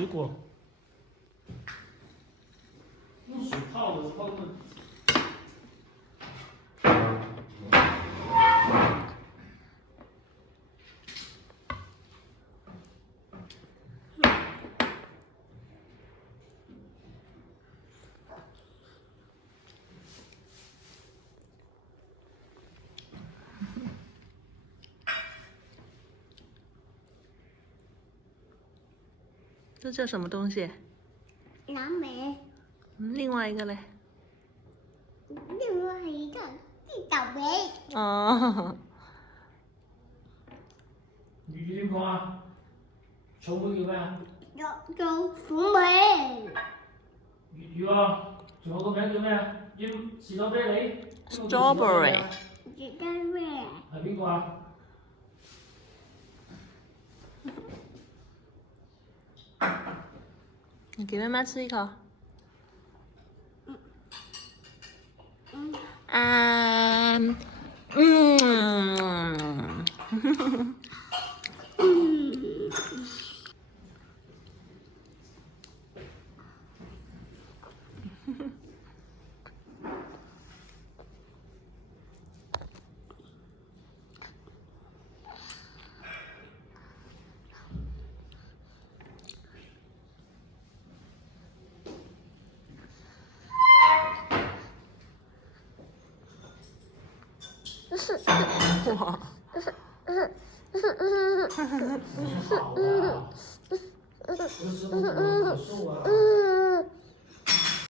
水果。用水泡的，泡的。这叫什么东西？蓝莓。另外一个嘞？另外一个是倒霉。哦。魚點講啊？草莓叫咩啊？有草莓。粵語啊，仲有個名叫咩啊？士多啤梨。Strawberry。士多啤梨。係邊個啊？你给妈妈吃一口。哇！好啊，不是我可瘦啊。